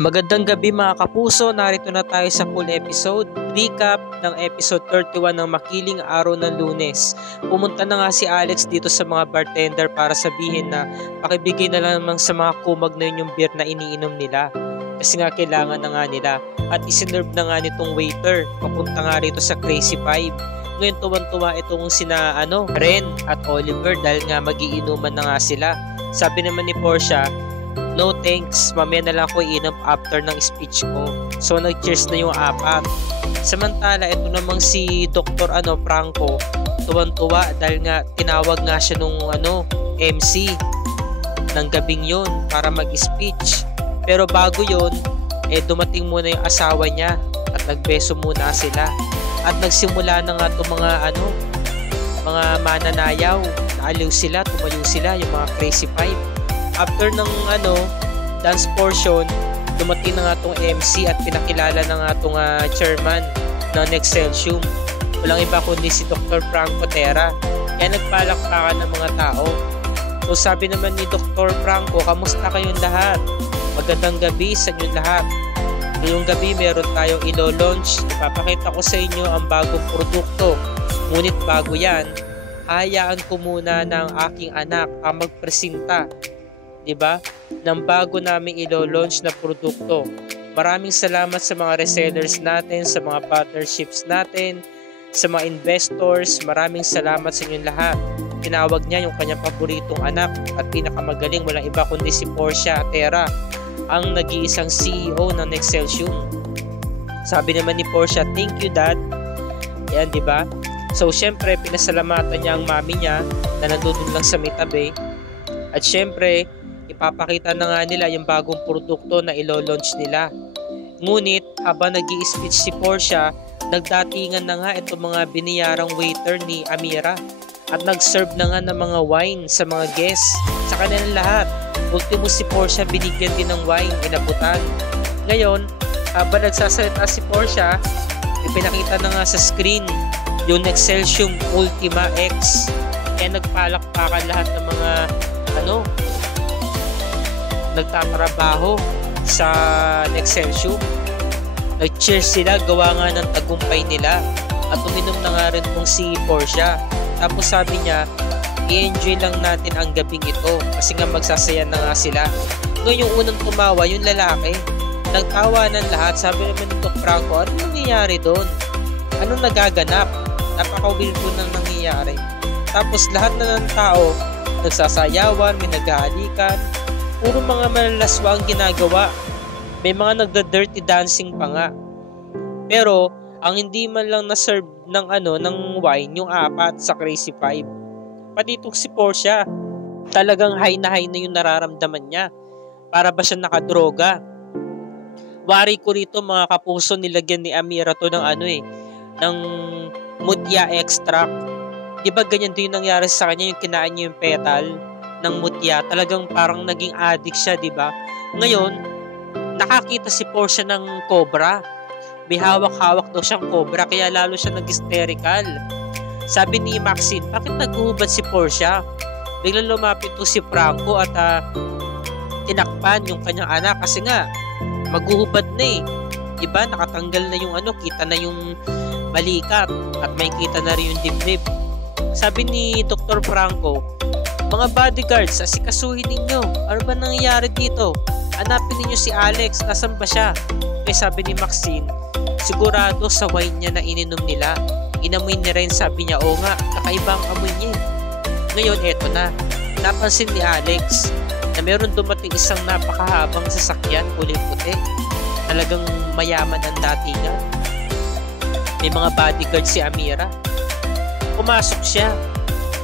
Magandang gabi mga kapuso, narito na tayo sa full episode, recap ng episode 31 ng Makiling Araw ng Lunes. Pumunta na nga si Alex dito sa mga bartender para sabihin na pakibigay na lang sa mga kumag na yun yung beer na iniinom nila. Kasi nga kailangan na nga nila at isinerve na nga nitong waiter papunta nga rito sa Crazy Five. Ngayon tuwan-tuwa itong sina Ren at Oliver dahil nga magiinuman na nga sila. Sabi naman ni Portia, "No thanks, mamaya na lang ako iinom after ng speech ko." So nag-cheers na yung apat. Samantala ito namang si Dr. Franco, tuwan-tuwa dahil nga tinawag nga siya nung MC ng gabing yun para mag-speech. Pero bago yun, dumating muna yung asawa niya at nagbeso muna sila. At nagsimula na nga itong mga mananayaw. Naaliw sila, tumayo sila, yung mga Crazy Five. After ng dance portion, dumating na nga itong MC at pinakilala na nga itong chairman ng Excelsium. Walang iba kundi si Dr. Franco Terra. Kaya nagpalakpakan ng mga tao. So sabi naman ni Dr. Franco, "Kamusta kayong lahat? Magandang gabi sa inyong lahat. Ngayong gabi meron tayong ilo-launch. Ipapakita ko sa inyo ang bagong produkto. Ngunit bago yan, hayaan ko muna ng aking anak ang magpresenta, diba, ng bago namin ilo-launch na produkto. Maraming salamat sa mga resellers natin, sa mga partnerships natin, sa mga investors. Maraming salamat sa inyong lahat." Tinawag niya yung kanyang paboritong anak at pinakamagaling, walang iba kundi si Portia Terra, ang nag-iisang CEO ng Excelsium. Sabi naman ni Portia, "Thank you, Dad." Yan, diba? So syempre pinasalamatan niya ang mami niya na nandun lang sa may tabi. At syempre ipapakita na nga nila yung bagong produkto na ilo-launch nila. Ngunit habang nag-i-speech si Portia, nagdatingan na nga itong mga biniyarang waiter ni Amira at nag-serve na nga ng mga wine sa mga guests, sa kanilang lahat. Ultimo si Portia binigyan din ng wine, inabutan. Ngayon, habang nagsasalita si Portia, ipinakita na nga sa screen yung Excelsium Ultima X. Kaya nagpalakpakan lahat ng mga nagtatrabaho sa Excelsium. Nag-cheers sila, gawa nga ng tagumpay nila. At uminom na nga rin pong si Portia. Tapos sabi niya, i-enjoy lang natin ang gabing ito kasi nga magsasaya na nga sila. Ngayon yung unang tumawa, yung lalaki, nagtawa ng lahat. Sabi naman ni Dr. Franco, ano nangyayari doon? Anong nagaganap? Napaka-weird doon ang nangyayari. Tapos lahat na ng tao, nagsasayawan, may nag-aalikan. Puro mga malalaswa ang ginagawa. May mga nagda-dirty dancing pa nga. Pero ang hindi man lang na-serve ng wine yung apat sa Crazy Five. Pati itong si Portia, talagang high na yung nararamdaman niya. Para ba siya nakadroga? Wari ko rito mga kapuso, nilagyan ni Amira to ng ng mutya extract. Diba ganyan din yung nangyari sa kanya, yung kinain niya yung petal ng mutya. Talagang parang naging addict siya, diba? Ngayon, nakakita si Portia ng cobra. May hawak-hawak daw siyang cobra, kaya lalo siya nag-hysterical. Sabi ni Maxine, bakit naghuhubad si Portia? Biglang lumapit to si Franco at tinakpan yung kanyang anak kasi nga maghuhubad na eh. Diba? Nakatanggal na yung kita na yung balikat at may kita na rin yung dibdib. Sabi ni Dr. Franco, "Mga bodyguards, asikasuhin ninyo. Ano ba nangyayari dito? Hanapin ninyo si Alex, nasan ba siya?" Kaya sabi ni Maxine, sigurado sa wine niya na ininom nila. Inamoy ni Ren, sabi niya, "Oo nga, kakaiba ang amoy niya." Ngayon, eto na. Napansin ni Alex na meron dumating isang napakahabang sasakyan, kulay puti. Talagang mayaman ang datingan. May mga bodyguard si Amira. Pumasok siya.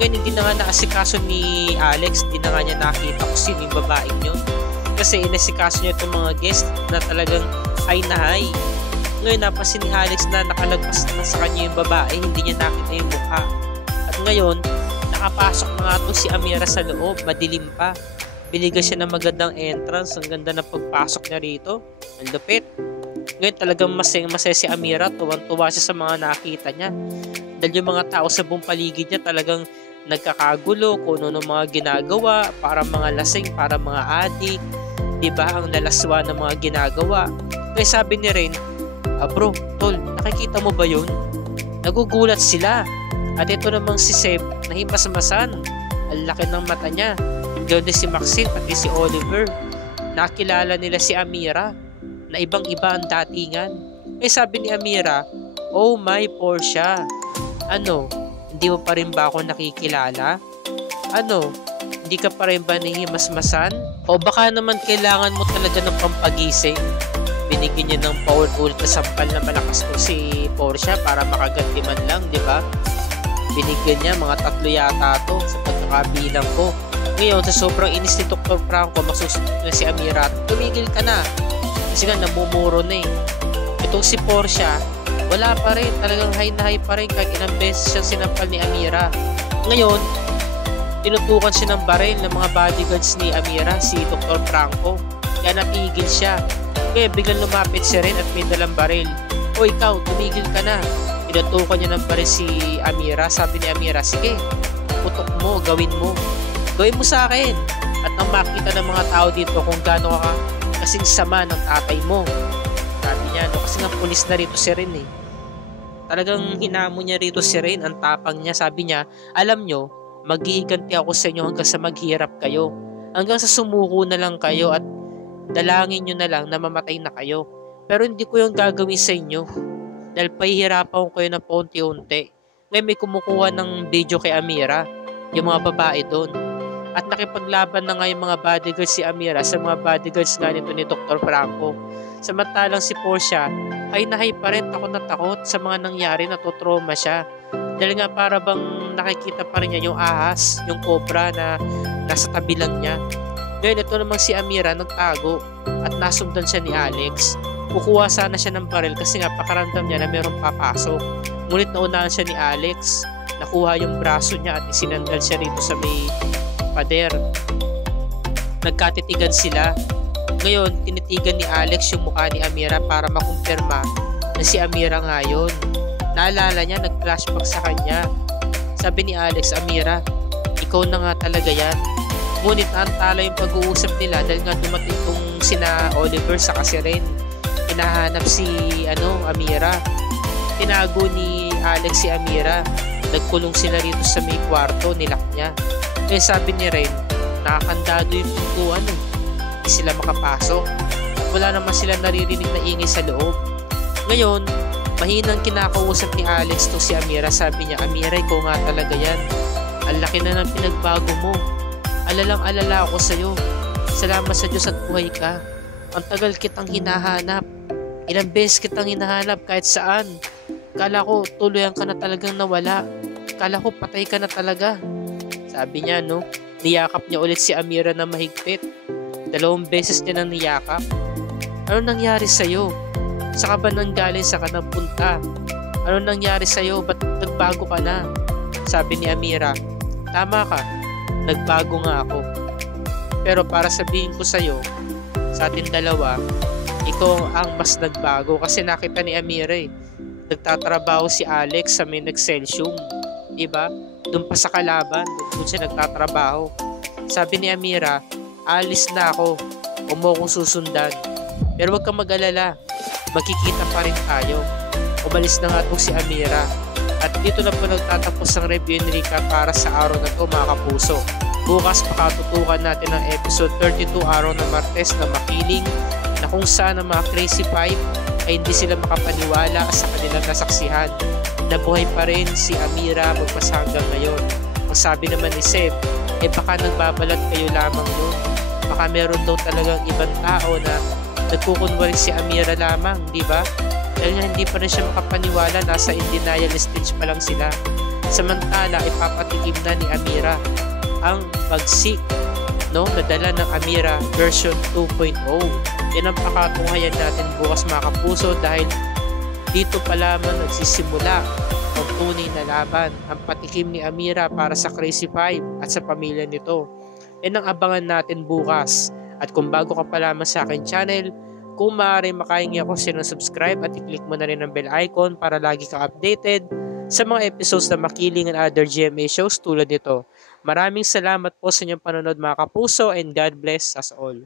Ngayon, hindi na nga naasikaso ni Alex, hindi na nga niya nakita kung sino yung babaeng yun. Kasi inasikaso niya itong mga guest na talagang high na high. Ngayon, napansin ni Alex na nakalagpas na sa kanya yung babae, hindi niya nakita yung mukha. At ngayon, nakapasok na nga si Amira sa loob, madilim pa. Binigyan siya ng magandang entrance, ang ganda ng pagpasok niya rito. Ang lupit. Ngayon talagang masaya si Amira, tuwang-tuwa siya sa mga nakita niya. Dahil yung mga tao sa buong paligid niya talagang nagkakagulo kung ano mga ginagawa, para mga lasing, para mga adik. 'Di ba, ang lalaswa ng mga ginagawa. Kaya sabi ni Rain, bro, tol, nakikita mo ba yun? Nagugulat sila. At ito namang si Seb, nahimasmasan. Ang laki ng mata niya. Ganoon din si Maxine, pati si Oliver. Nakilala nila si Amira, na ibang-iba ang datingan. Eh sabi ni Amira, oh my Portia, ano, hindi mo pa rin ba ako nakikilala? Ano, hindi ka pa rin ba nahihimasmasan? O baka naman kailangan mo talaga ng pampagising? Binigyan niya ng paulit-ulit na sampal na malakas po si Portia para makaganti man lang, di ba? Binigyan niya mga 3 yata to sa pagkakabilang ko. Ngayon, sa sobrang inis ni Dr. Franco, magsusunod na si Amira. Tumigil ka na. Kasi nga, namumuro na eh. Itong si Portia, wala pa rin. Talagang high na high pa rin kahit ilang beses siyang sinampal ni Amira. Ngayon, tinutukan siya ng baril ng mga bodyguards ni Amira, si Dr. Franco. Kaya natigil siya. Kaya biglang lumapit siya rin at may dalang baril. O ikaw, tumigil ka na. Tinutukan niya ng baril si Amira. Sabi ni Amira, sige, putok mo, gawin mo. Gawin mo sa akin. At nang makita ng mga tao dito kung gaano ka kasing sama ng tatay mo. Sabi niya, no, kasi nga pulis na rito si Ren eh. Talagang hinamo niya rito si Ren, ang tapang niya. Sabi niya, alam nyo, maghihiganti ako sa inyo hanggang sa maghirap kayo. Hanggang sa sumuko na lang kayo at dalangin nyo na lang na mamatay na kayo. Pero hindi ko yung gagawin sa inyo. Dahil pahihirapan ko kayo na paunti-unti. Ngayon may kumukuha ng video kay Amira, yung mga babae doon. At nakipaglaban na nga yung mga bodyguards si Amira sa mga bodyguards nga nito ni Dr. Franco. Samantalang si Portia, high na high pa rin, takot na takot sa mga nangyari, natutrauma siya. Dahil nga para bang nakikita pa rin niya yung ahas, yung cobra na nasa tabi lang niya. Ngayon ito namang si Amira nagtago at nasundan siya ni Alex. Kukuha sana siya ng baril kasi nga pakaramdam niya na mayroong papasok. Ngunit naunahan siya ni Alex, nakuha yung braso niya at isinandal siya rito sa may pader. Nagkatitigan sila. Ngayon, tinitigan ni Alex yung mukha ni Amira para makumpirma na si Amira nga yun. Naalala niya, nag-flashback sa kanya. Sabi ni Alex, Amira, ikaw na nga talaga yan. Ngunit antala yung pag-uusap nila dahil nga dumating itong sina Oliver sa kasi Ren. Hinahanap si Amira. Tinago ni Alex si Amira. Nagkulong sila rito sa may kwarto, nilak niya. Kaya sabi ni Ren, nakakandado yung pintuan eh. Hindi sila makapasok. At wala naman sila naririnig na ingay sa loob. Ngayon, mahinang kinakausap ni Alex to si Amira. Sabi niya, Amira, ikaw nga talaga yan. Ang laki na ng pinagbago mo. Alalang-alala ako sa'yo. Salamat sa Diyos at buhay ka. Ang tagal kitang hinahanap. Ilang beses kitang hinahanap kahit saan. Kala ko tuluyan ka na talagang nawala. Kala ko patay ka na talaga. Sabi niya, no? Niyakap niya ulit si Amira na mahigpit. 2 beses niya nang niyakap. Ano nangyari sa'yo? Saka ba nanggaling sa kanang punta? Ano nangyari sa'yo? Ba't nagbago ka na? Sabi ni Amira, tama ka. Nagbago nga ako. Pero para sabihin ko sa'yo, sa ating dalawa, ikaw ang mas nagbago. Kasi nakita ni Amira eh. Nagtatrabaho si Alex sa may Excelsium. Diba? Doon pa sa kalaban. Doon siya nagtatrabaho. Sabi ni Amira, alis na ako. Huwag mo akong susundan. Pero huwag kang mag-alala. Magkikita pa rin tayo. Umalis na nga itong si Amira. At dito na po nagtatapos ang review ni Rika para sa araw na ito, mga kapuso. Bukas pakatutukan natin ang episode 32, araw ng Martes, na makiling, na kung saan ang mga Crazy Five ay hindi sila makapaniwala sa kanilang nasaksihan. Nabuhay pa rin si Amira magpasa hanggang ngayon. Ang sabi naman ni Seb, baka nagbabalat kayo lamang nun. Baka meron daw talagang ibang tao na nagkukunwari si Amira lamang, di ba? Dahil nga hindi pa rin siya makapaniwala, nasa in denial stage pa lang sila. Samantala, ipapatikim na ni Amira ang pagsik, no, nadala ng Amira version 2.0. Yan ang pakatunghayan natin bukas, mga kapuso, dahil dito pa lamang nagsisimula ang tunay na laban, ang patikim ni Amira para sa Crazy Five at sa pamilya nito. Yan ang abangan natin bukas. At kung bago ka pa lamang sa akin channel, kung maaari makahingi ako sinusubscribe at i-click mo na rin ang bell icon para lagi ka updated sa mga episodes na makiling and other GMA shows tulad nito. Maraming salamat po sa inyong panonood, mga kapuso, and God bless us all.